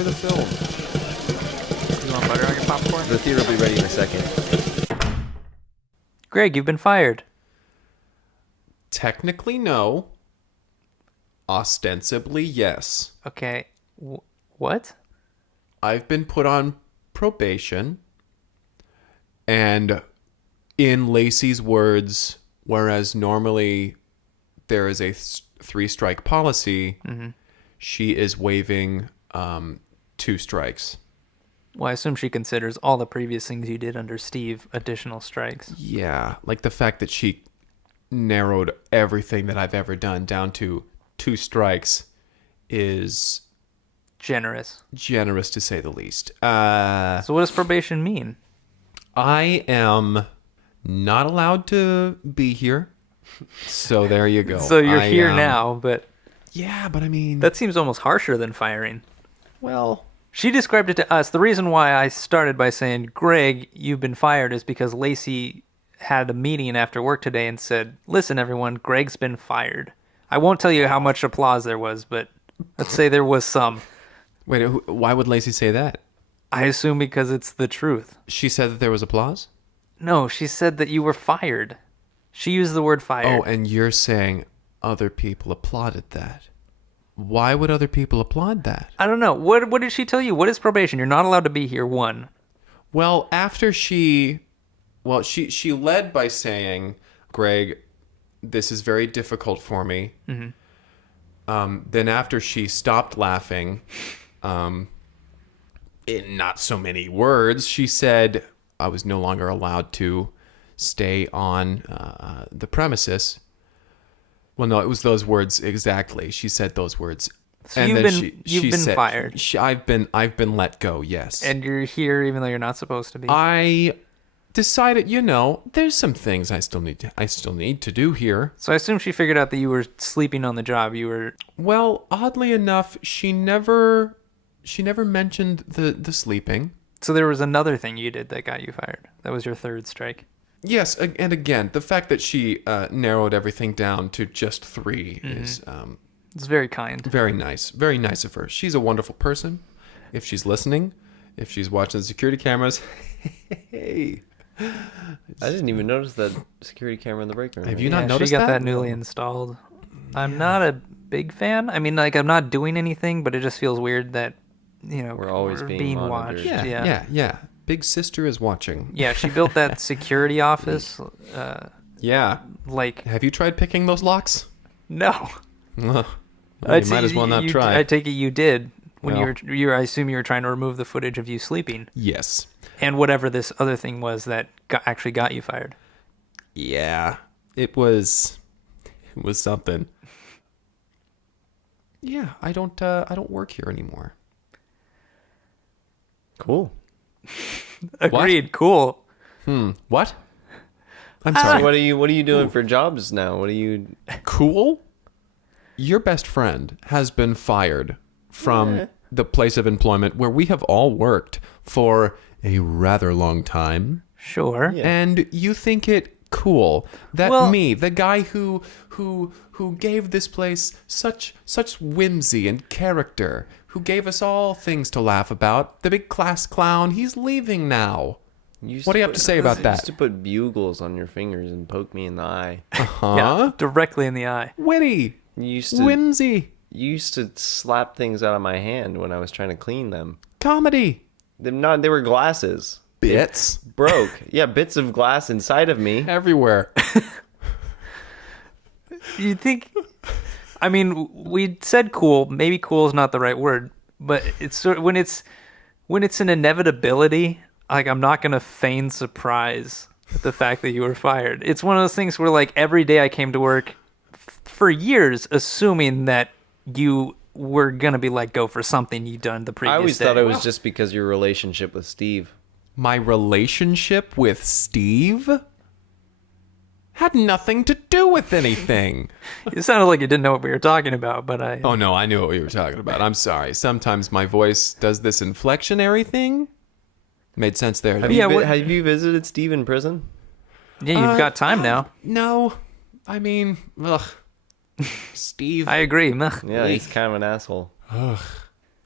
enjoy the film. You want butter on your popcorn? The theater will be ready in a second. Greg, you've been fired. Technically, no. Ostensibly, yes. Okay. What? I've been put on probation. And in Lacey's words, whereas normally there is a 3-strike policy, she is waiving 2 strikes. Well, I assume she considers all the previous things you did under Steve additional strikes. Yeah, like the fact that she narrowed everything that I've ever done down to 2 strikes is Generous. generous to say the least. So what does probation mean? I am not allowed to be here. So there you go. So you're here now, but Yeah, but I mean... that seems almost harsher than firing. Well... She described it to us. The reason why I started by saying, Greg, you've been fired is because Lacey had a meeting after work today and said, listen, everyone, Greg's been fired. I won't tell you how much applause there was, but let's say there was some. Wait, why would Lacey say that? I assume because it's the truth. She said that there was applause? No, she said that you were fired. She used the word fired. Oh, and you're saying other people applauded that. Why would other people applaud that? I don't know. What did she tell you? What is probation? You're not allowed to be here, 1. Well, after she led by saying, Greg, this is very difficult for me. Then after she stopped laughing, in not so many words, she said I was no longer allowed to stay on the premises. Well, no, it was those words exactly. She said those words. So and you've been fired. I've been let go, yes. And you're here even though you're not supposed to be. I decided, there's some things I still need to do here. So I assume she figured out that you were sleeping on the job. You were... Well, oddly enough, she never mentioned the sleeping. So there was another thing you did that got you fired. That was your 3rd strike. Yes, and again, the fact that she narrowed everything down to just 3 is It's very kind. very nice. Very nice of her. She's a wonderful person. If she's listening, if she's watching the security cameras, hey. I didn't even notice that security camera in the break room. Have you not noticed she got that? that newly installed. I'm not a big fan. I mean, like, I'm not doing anything, but it just feels weird that, We're always being monitored. watched. Yeah. Big sister is watching. Yeah, she built that security office. Yeah. Like, Have you tried picking those locks? no. Well, you might as well not try. I take it you did when Well. I assume you were trying to remove the footage of you sleeping Yes. and whatever this other thing was that actually got you fired. Yeah. It was something. Yeah, I don't work here anymore. Cool. Agreed. Cool. What? I'm So sorry. what are you doing for jobs now? What are you... Cool? Your best friend has been fired from the place of employment where we have all worked for a rather long time. Sure. Yeah. And you think it cool that Well- me, the guy who gave this place such whimsy and character, who gave us all things to laugh about, the big class clown, he's leaving now. What do you have to say about You that? used to put bugles on your fingers and poke me in the eye. Huh? Yeah, directly in the eye. Witty. You used to Whimsy. you used to slap things out of my hand when I was trying to clean them. Comedy. They were glasses. Bits. Broke. Yeah, bits of glass inside of me. Everywhere. You think? I mean, we said cool. Maybe cool is not the right word, but it's sort of, when it's an inevitability. Like, I'm not gonna feign surprise at the fact that you were fired. It's one of those things where, like, every day I came to work for years, assuming that you were gonna be let go for something you'd done the previous I always day. thought it was just because your relationship with Steve. My relationship with Steve had nothing to do with anything. It sounded like you didn't know what we were talking about, but I. Oh, no, I knew what we were talking about. I'm sorry. Sometimes my voice does this inflectionary thing. Made sense there. Have you visited Steve in prison? Yeah, you've got time now. No. I mean, ugh. Steve. I agree. Ugh. Yeah, he's kind of an asshole.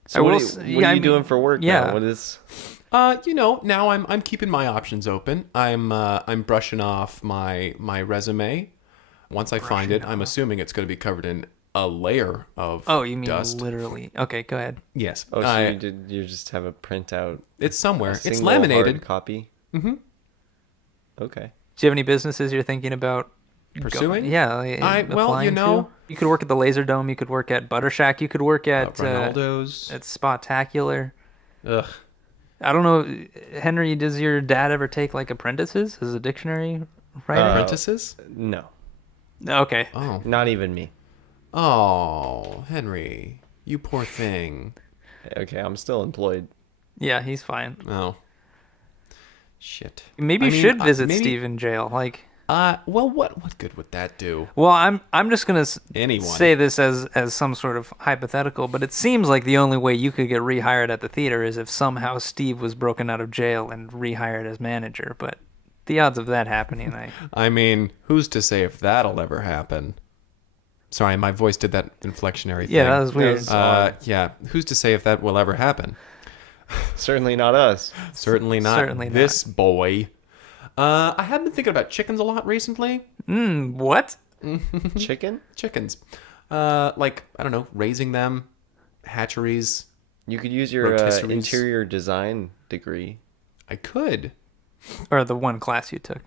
So what are you I mean, doing for work yeah. now? What is? Now I'm keeping my options open. I'm brushing off my resume. Once I find it, I'm assuming it's going to be covered in a layer of Oh, you mean dust. literally? Okay, go ahead. Yes. Oh, so you just have a printout? It's somewhere. It's Single laminated. hard copy. Mm-hmm. Okay. Do you have any businesses you're thinking about Pursuing? Yeah. Applying to? You could work at the Laser Dome. You could work at Butter Shack. You could work at Ronaldo's. at Spotacular. Ugh. I don't know, Henry. Does your dad ever take like apprentices as a dictionary writer? Apprentices? No, Okay. Oh. not even me. Oh, Henry, you poor thing. Okay, I'm still employed. Yeah, he's fine. Oh. Shit. Maybe I you mean, should visit maybe- Steve in jail. Like, well, what good would that do? well, I'm just gonna Anyone. say this as some sort of hypothetical, but it seems like the only way you could get rehired at the theater is if somehow Steve was broken out of jail and rehired as manager. But the odds of that happening, I mean, who's to say if that'll ever happen? Sorry, my voice did that inflectionary thing. yeah, that was weird. Yeah, who's to say if that will ever happen? Certainly not us. Certainly not Certainly this boy. I have been thinking about chickens a lot recently. What? Chicken? Chickens. Like, I don't know, raising them, hatcheries. You could use your Rotisseries. interior design degree. I could. Or the one class you took?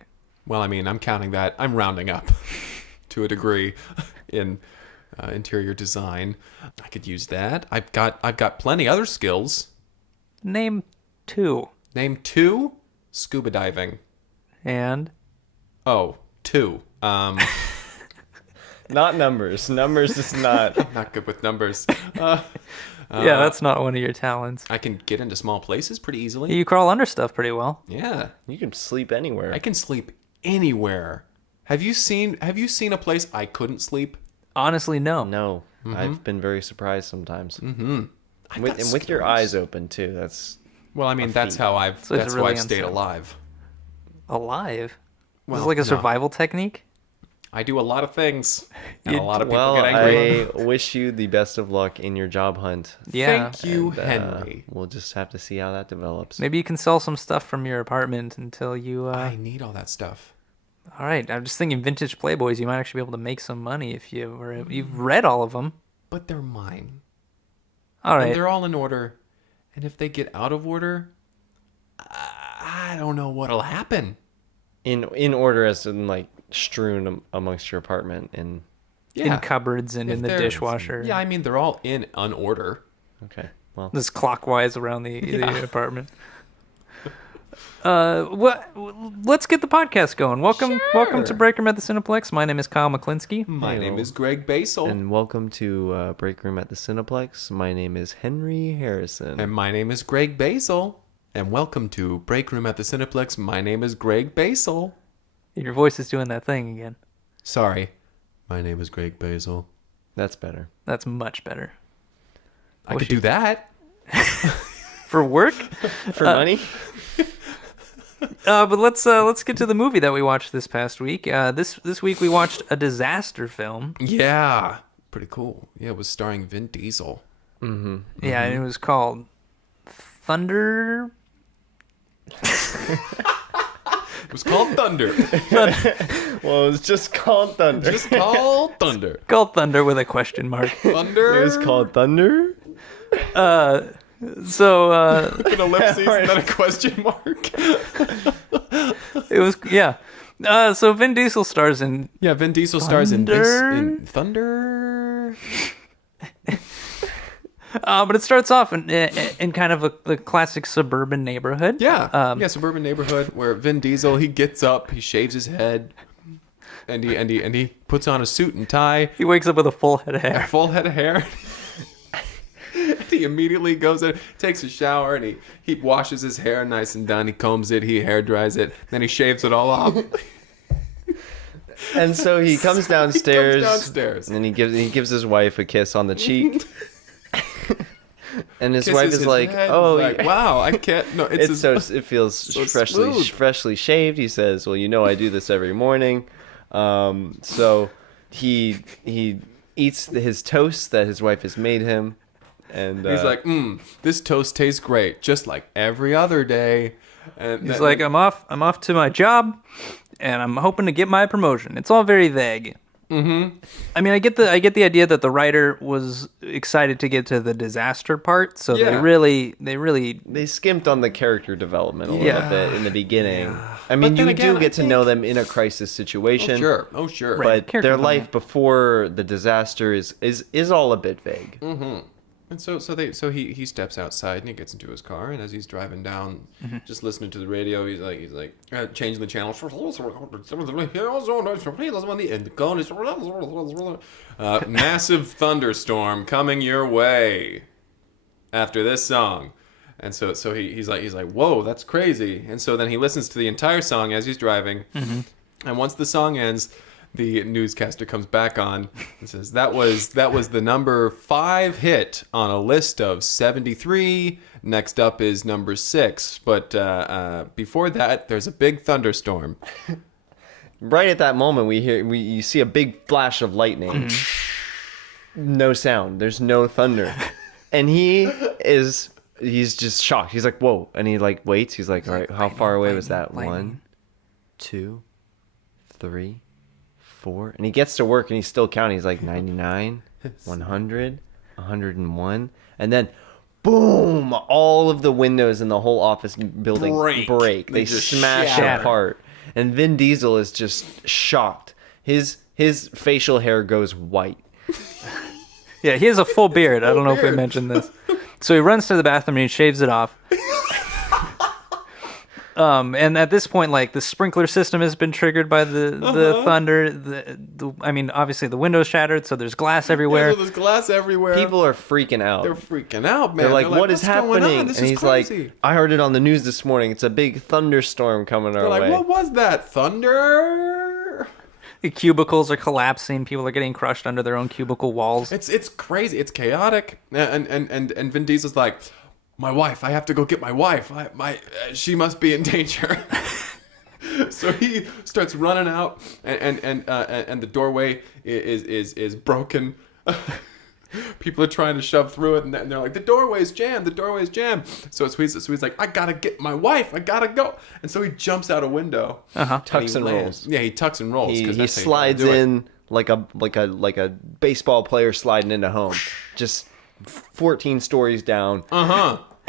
Well, I mean, I'm counting that. I'm rounding up to a degree in interior design. I could use that. I've got plenty other skills. Name 2. Name 2: scuba diving. And Oh, 2. Not numbers. Numbers is not. Not good with numbers. yeah, that's not one of your talents. I can get into small places pretty easily. You crawl under stuff pretty well. Yeah, You can sleep anywhere. I can sleep anywhere. Have you seen a place I couldn't sleep? Honestly, no. No, I've been very surprised sometimes. I've With, got and with your skills. eyes open too. That's Well, I mean, that's feat. how I've So it's that's really how I've stayed unsettling. alive. Alive? Well, This is like a no. survival technique? I do a lot of things, and You- a lot of people well. get angry. I wish you the best of luck in your job hunt. Yeah. Thank you, And, Henry. we'll just have to see how that develops. Maybe you can sell some stuff from your apartment until you... I need all that stuff. All right, I'm just thinking vintage Playboys. You might actually be able to make some money if you've read all of them. But they're mine. All And right. they're all in order. And if they get out of order, I don't know what'll happen. In order, as in like strewn amongst your apartment. And In cupboards and If in the they're- dishwasher. Yeah, I mean, they're all in unorder. okay, well, Just clockwise around the Yeah. apartment. Let's get the podcast going. Welcome to Break Room at the Cineplex. My name is Kyle McKlinsky. My Hey, name well. is Greg Basil. and welcome to Break Room at the Cineplex. My name is Henry Harrison. And my name is Greg Basil. And welcome to Break Room at the Cineplex. My name is Greg Basil. Your voice is doing that thing again. Sorry. My name is Greg Basil. That's better. That's much better. I could do that. For work? For money? But let's get to the movie that we watched this past week. This week we watched a disaster film. Yeah. Pretty cool. Yeah, it was starring Vin Diesel. Yeah, and it was called Thunder. It was called Thunder. Well, it was just called Thunder. Just called Thunder. Called Thunder with a question mark. Thunder. It was called Thunder? So an ellipses and then a question mark. it was so Vin Diesel stars in Yeah, Vin Diesel stars in this Thunder? in Thunder. but it starts off in kind of the classic suburban neighborhood. Yeah, suburban neighborhood where Vin Diesel, he gets up, he shaves his head, and he puts on a suit and tie, He wakes up with a full head of a hair. full head of hair. He immediately goes in, takes a shower, and he washes his hair nice and done. He combs it, he hair dries it, then he shaves it all off. And so he comes downstairs. downstairs. And he gives his wife a kiss on the cheek. And his Kisses wife is his like, head, "Oh, like, wow, I can't. No, it feels so freshly smooth. freshly shaved." He says, "Well, you know, I do this every morning." So he eats his toast that his wife has made him, And He's like, this toast tastes great, just like every other day. And He's like, I'm off to my job, and I'm hoping to get my promotion. It's all very vague. Mm-hmm. I mean, I get the idea that the writer was excited to get to the disaster part, so Yeah. they skimped on the character development a little bit in the beginning. I mean, then you again, do I get to think- know them in a crisis situation. Oh, sure. Right. But Character their development. life before the disaster is all a bit vague. And so he steps outside and he gets into his car, and as he's driving down, just listening to the radio, he's like changing the channel. Massive thunderstorm coming your way after this song. And so he's like, whoa, that's crazy. And so then he listens to the entire song as he's driving. And once the song ends, the newscaster comes back on and says, that was the number 5 hit on a list of 73. Next up is number 6. But before that, there's a big thunderstorm. Right at that moment, you see a big flash of lightning. No sound. There's no thunder, and he's just shocked. He's like, "Whoa!" And he like waits. He's like, "All right, how far away was that? lightning. 1, 2, 3, 4." And he gets to work and he's still counting. He's like 99, 100, 101, and then boom! All of the windows in the whole office building break. They just smash shatter. apart. And Vin Diesel is just shocked. His facial hair goes white. Yeah, he has a full beard. I don't know if we mentioned this. So he runs to the bathroom and he shaves it off. And at this point, like, the sprinkler system has been triggered by the thunder. I mean, obviously the window's shattered, so there's glass everywhere. Yeah, there's glass everywhere. People are freaking out. They're freaking out, man. They're like, what is "What's going happening? on? This And is he's crazy." like, I heard it on the news this morning. It's a big thunderstorm coming our They're like, way. what was that? Thunder? The cubicles are collapsing. People are getting crushed under their own cubicle walls. It's crazy. It's chaotic. And Vin Diesel's like, my wife. I have to go get my wife. She must be in danger. So he starts running out, and the doorway is broken. People are trying to shove through it, and they're like, the doorway's jammed. The doorway's jammed. So he's like, I gotta get my wife. I gotta go. And so he jumps out a window. Tucks and rolls. Yeah, he tucks and rolls. 'cause He that's how you slides do it. in like a baseball player sliding into home, just 14 stories down.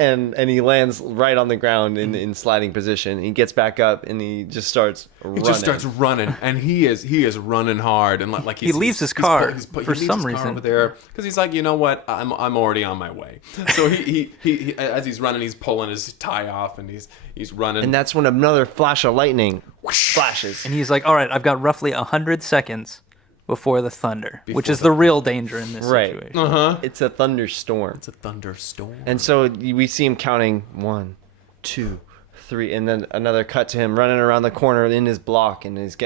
And he lands right on the ground in sliding position. He gets back up and he just starts running. He just starts running, and he is running hard, and like He leaves his car for some reason over there because he's like, you know what, I'm already on my way. So he as he's running, he's pulling his tie off, and he's running. And that's when another flash of lightning flashes. And he's like, all right, I've got roughly 100 seconds before the thunder, which is the real danger in this Right. situation. It's a thunderstorm. It's a thunderstorm. And so we see him counting 1, 2, 3, and then another cut to him running around the corner in his block, and he's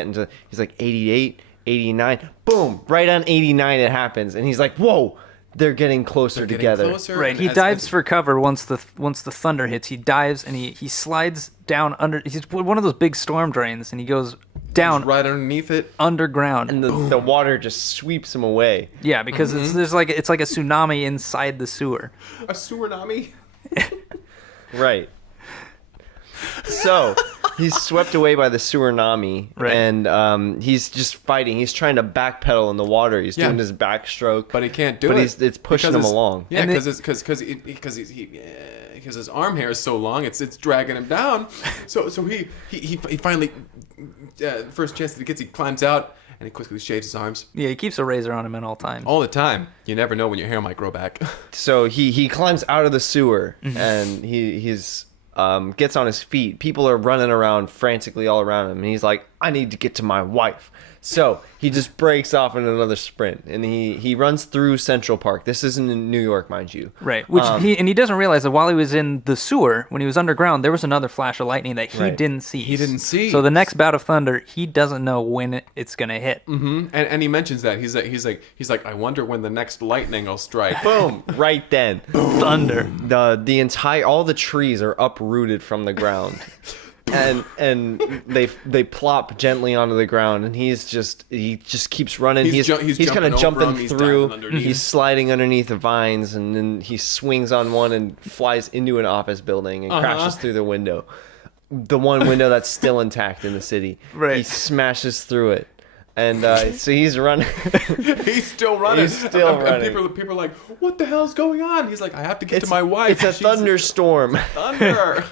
like 88, 89, boom, right on 89 it happens, and he's like, whoa, they're getting closer together. Right, he dives for cover once the thunder hits. He dives and he slides down under. He's one of those big storm drains, and he goes down right underneath it. underground. And the water just sweeps him away. Yeah, because it's like a tsunami inside the sewer. A tsunami. Right. So he's swept away by the tsunami, Right. and he's just fighting. He's trying to backpedal in the water. He's doing his backstroke, But he can't do but it. it's pushing because him his- along. Yeah, And because his arm hair is so long, it's dragging him down. So he finally first chance that he gets, he climbs out and he quickly shaves his arms. Yeah, he keeps a razor on him at all times. All the time. You never know when your hair might grow back. So he climbs out of the sewer, Mm-hmm. and he's gets on his feet. People are running around frantically all around him, and he's like, I need to get to my wife. So he just breaks off in another sprint, and he runs through Central Park. This isn't in New York, mind you. Right, which he doesn't realize that while he was in the sewer, when he was underground, there was another flash of lightning that he Right. didn't see. He didn't see. So the next bout of thunder, he doesn't know when it's gonna hit. And he mentions that. He's like, I wonder when the next lightning will strike. Boom! Right then, Thunder. the entire all the trees are uprooted from the ground. and they plop gently onto the ground, and he just keeps running. He's kind of jumping through. He's sliding underneath the vines, and then he swings on one and flies into an office building and crashes through the window. The one window that's still intact in the city. Right. He smashes through it. And so he's running. He's still running. He's still running. People are like, what the hell's going on? He's like, I have to get to my wife. It's a thunderstorm. Thunder.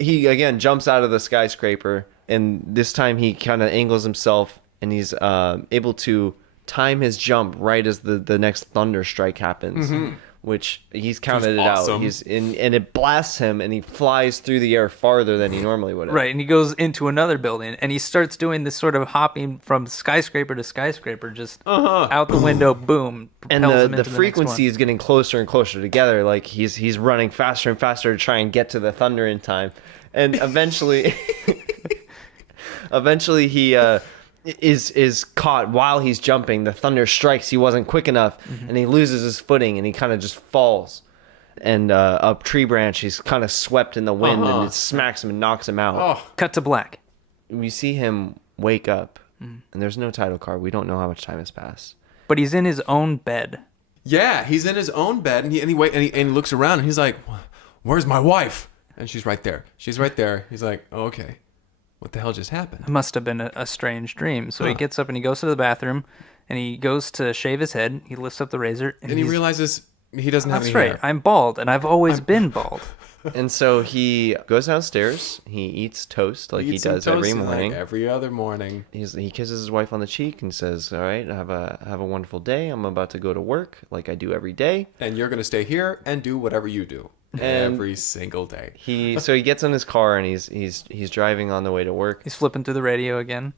He, again, jumps out of the skyscraper. And this time he kind of angles himself. And he's able to time his jump right as the next thunder strike happens. Which he's counted it awesome. out. And it blasts him, and he flies through the air farther than he normally would have. Right, and he goes into another building, and he starts doing this sort of hopping from skyscraper to skyscraper, just out the window, boom. And propels him the into next frequency one. is getting closer and closer together. Like he's running faster and faster to try and get to the thunder in time. And eventually, he is caught while he's jumping. The thunder strikes. He wasn't quick enough, and he loses his footing, and he kind of just falls. And a tree branch, he's kind of swept in the wind, and it smacks him and knocks him out. Oh, Cut to black. We see him wake up, and there's no title card. We don't know how much time has passed. But he's in his own bed. yeah, he's in his own bed, and he looks around, and he's like, where's my wife? And she's right there. She's right there. He's like, oh, okay. What the hell just happened? It must have been a strange dream. So he gets up and he goes to the bathroom, and he goes to shave his head. He lifts up the razor, And he realizes he doesn't have that's any right. hair. I'm bald, and I've always been bald. And so he goes downstairs. He eats toast like he Eats some does every toast morning. like every other morning. He kisses his wife on the cheek and says, "All right, have a wonderful day. I'm about to go to work like I do every day." And you're going to stay here and do whatever you do every single day. He gets in his car and he's driving on the way to work. He's flipping through the radio again.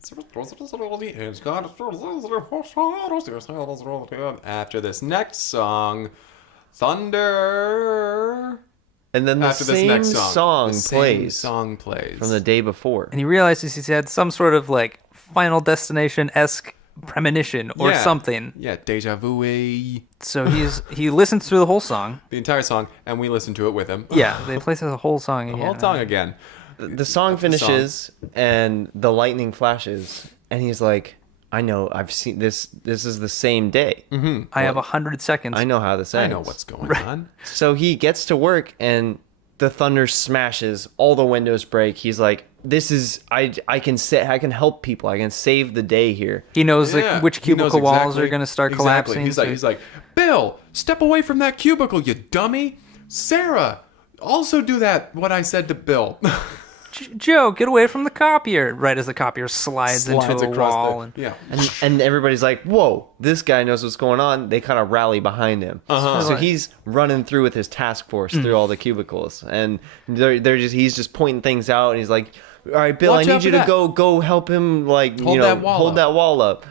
After this next song, Thunder. And then the After this same next song song plays from the day before. And he realizes he's had some sort of like Final Destination-esque premonition or something. Yeah, deja vu. So he listens through the whole song. The entire song, and we listen to it with him. Yeah, they play through the whole song The again. whole song again. The song finishes and the lightning flashes, and he's like, "I know, I've seen this. This is the same day. I have 100 seconds. I know how this ends. I know what's going on. So he gets to work and the thunder smashes, all the windows break. He's like, "This is I can help people. I can save the day here." He knows like which He knows cubicle walls exactly- are going to start exactly. collapsing. He's like, Bill, step away from that cubicle, you dummy. Sarah, also do that. What I said to Bill. Joe, get away from the copier! Right as the copier slides into a wall. yeah. And everybody's like, "Whoa, this guy knows what's going on." They kind of rally behind him. So he's running through with his task force through all the cubicles, and he's just pointing things out, and he's like, "All right, Bill, Watch I out need you for to that. go help him, like Hold that wall hold up." that wall up.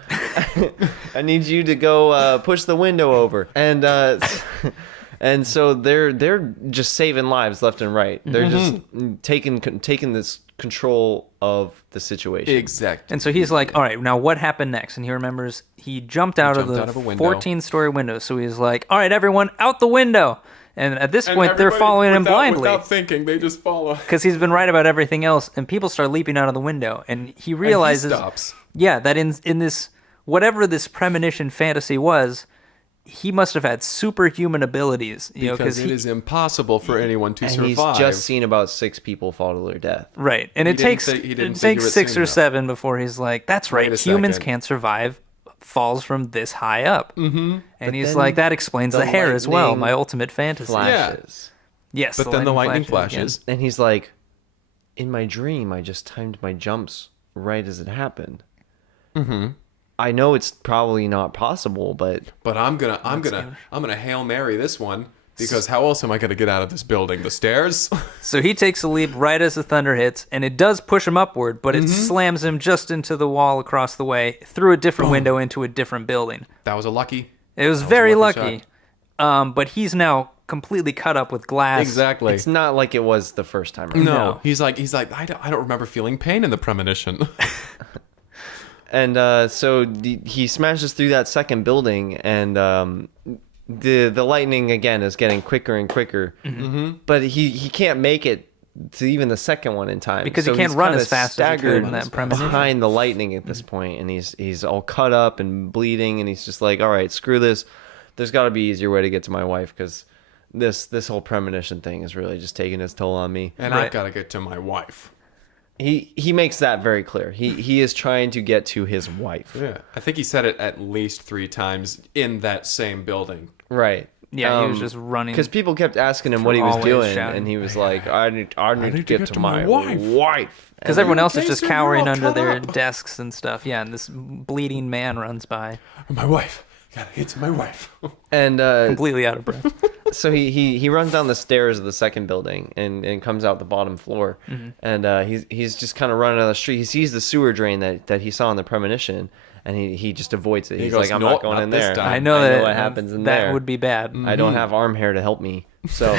I need you to go push the window over." And so they're just saving lives left and right. They're just taking this control of the situation. Exactly. And so he's like, all right, now what happened next? And he remembers he jumped out of jumped out of a the window. 14-story window. So he's like, all right, everyone, out the window. And at this point, they're following him blindly. Without thinking, they just follow. Because he's been right about everything else. And people start leaping out of the window. And he realizes, And he stops. yeah, that in this, whatever this premonition fantasy was, he must have had superhuman abilities. You know, Because it is impossible for anyone to And survive. he's just seen about 6 people fall to their death. right. And it takes he didn't it figure takes it 6 soon or enough. 7 before he's like, that's right, Wait a humans second. can't survive falls from this high up. Mm-hmm. And he's then like, that explains the the hair as well, lightning my ultimate fantasy. Flashes. Yes, But then the lightning flashes. And he's like, "In my dream, I just timed my jumps right as it happened. I know it's probably not possible, but But I'm gonna Hail Mary this one, because how else am I gonna get out of this building? The stairs? So he takes a leap right as the thunder hits, and it does push him upward, but it slams him just into the wall across the way, through a different window into a different building. That was a lucky. It was That was a very lucky lucky. But he's now completely cut up with glass. Exactly. it's not like it was the first time around. No. No. He's like I don't remember feeling pain in the premonition. And so he smashes through that second building, and the lightning again is getting quicker and quicker. But he can't make it to even the second one in time. Because he So can't he's run kinda as fast as he could staggered in that premonition. behind the lightning at this point, and he's all cut up and bleeding, and he's just like, all right, screw this. There's got to be an easier way to get to my wife, because this whole premonition thing is really just taking its toll on me. And Right. I've got to get to my wife. He makes that very clear. He is trying to get to his wife. Yeah. I think he said it at least 3 times in that same building. Right. Yeah, he was just running. Because people kept asking him what he was Always doing, shouting. and he was like, I need to get to my wife. Because everyone else is case just you're all cowering under cut their up. desks and stuff. Yeah, and this bleeding man runs by, My wife. Gotta get to my wife. And completely out of breath. so he runs down the stairs of the second building and comes out the bottom floor. And he's just kind of running down the street. He sees the sewer drain that he saw in the premonition, and he just avoids it. He's goes, like, I'm "Nope, not going not in this there. time." I know what happens in that there. would be bad. I don't have arm hair to help me. So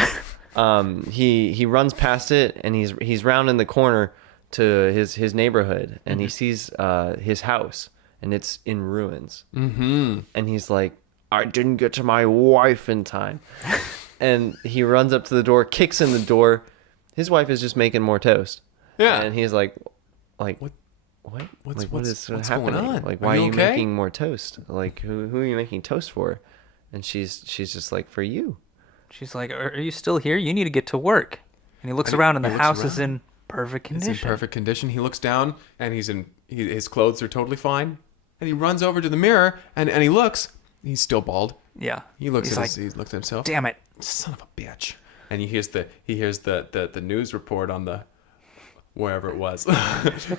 he runs past it, and he's rounding the corner to his neighborhood, and he sees his house, and it's in ruins. Mm-hmm. And he's like, I didn't get to my wife in time. And he runs up to the door, kicks in the door. His wife is just making more toast. Yeah. And he's like, what? What's Happening? going on? Like, Are why are you you okay? making more toast? Like, who are you making toast for? And she's just like, for you. She's like, "Are you still here? You need to get to work." And he looks around, and the he looks house is around. in perfect It's condition. in perfect condition. He looks down, and his clothes are totally fine. And he runs over to the mirror, and he looks. He's still bald. Yeah. He looks He's at like, he looks at himself. damn it. Son of a bitch. And he hears the news report on the wherever it was.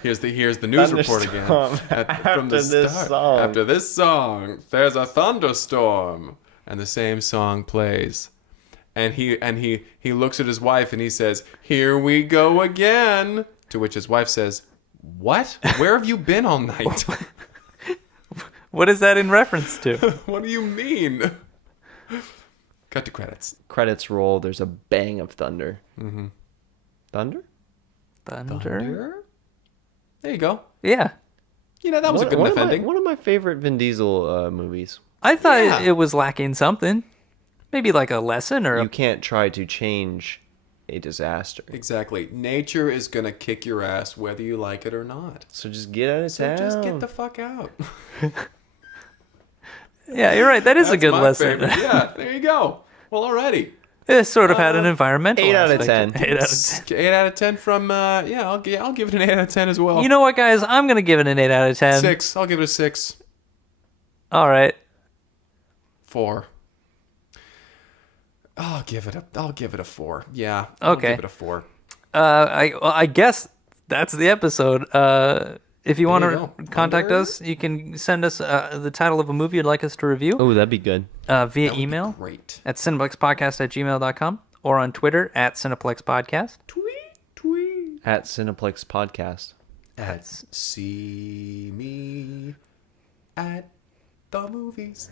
here's the news report again. Thunderstorm. From the After this start. song. After this song, there's a thunderstorm. And the same song plays. And he looks at his wife and he says, "Here we go again." To which his wife says, "What? Where have you been all night?" What is that in reference to? What do you mean? Cut to credits. Credits roll. There's a bang of thunder. Mm-hmm. Thunder? Thunder? There you go. Yeah. You know, that was a good enough ending. One of my favorite Vin Diesel movies. I thought Yeah. it was lacking something. Maybe like a lesson or You can't try to change a disaster. Exactly. Nature is going to kick your ass whether you like it or not. So just get out of So town. just get the fuck out. Yeah, you're right. That is a That's good my lesson. favorite. Yeah, there you go. Well, already. It sort of had an environmental 8 out of aspect. 10. 8 out of 10. 8 out of 10 from, I'll give it an 8 out of 10 as well. You know what, guys? I'm going to give it an 8 out of 10. 6. I'll give it a 6. All right. 4. I'll give it a 4. Yeah. Okay. I'll give it a 4. I guess that's the episode. If you want There to you go. contact Wonder- us, you can send us the title of a movie you'd like us to review Oh, that'd be good. via That would be email Great. at cineplexpodcast@gmail.com or on Twitter at cineplexpodcast. Tweet. At Cineplex Podcast. At see me at the movies.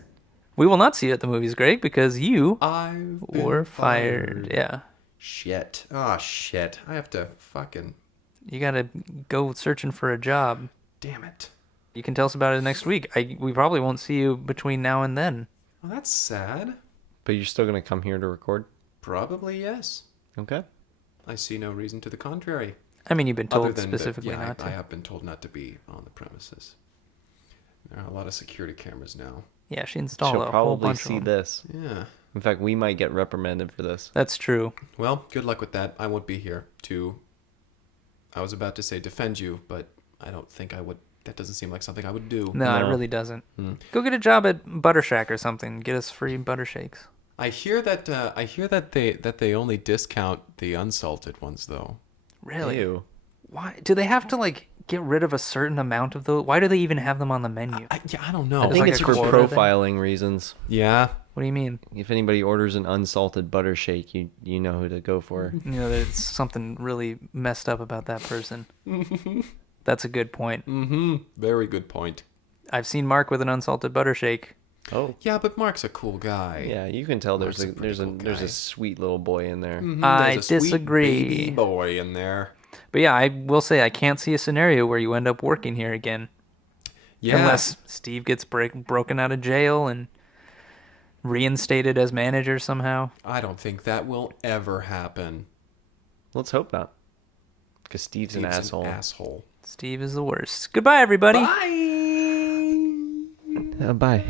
We will not see you at the movies, Greg, because you I've been were fired. Yeah. Shit. Oh, shit. I have to fucking... You got to go searching for a job. Damn it. You can tell us about it next week. We probably won't see you between now and then. Well, that's sad. But you're still going to come here to record? Probably yes. Okay. I see no reason to the contrary. I mean, you've been Other told than specifically that, not to. I have been told not to be on the premises. There are a lot of security cameras now. Yeah, she installed She'll a whole probably bunch see of them. this. Yeah. In fact, we might get reprimanded for this. That's true. Well, good luck with that. I won't be here to... I was about to say defend you, but I don't think I would... That doesn't seem like something I would do. No, it No. really doesn't. Go get a job at Butter Shack or something. Get us free butter shakes. I hear that they only discount the unsalted ones though. Really? Ew. Why do they have to like get rid of a certain amount of those? Why do they even have them on the menu? I don't know. I think like it's a for quota thing? profiling reasons. Yeah. What do you mean? If anybody orders an unsalted butter shake, you know who to go for. You know, there's something really messed up about that person. That's a good point. Mm-hmm. Very good point. I've seen Mark with an unsalted butter shake. Oh. Yeah, but Mark's a cool guy. Yeah, you can tell there's Mark's a there's pretty cool there's guy. a sweet little boy in there. Mhm, I there's a sweet disagree. baby boy in there. But yeah, I will say I can't see a scenario where you end up working here again. Yeah. Unless Steve gets broken out of jail and reinstated as manager somehow. I don't think that will ever happen. Let's hope not. Because Steve's an asshole. Asshole. Steve is the worst. Goodbye, everybody. Bye. Bye.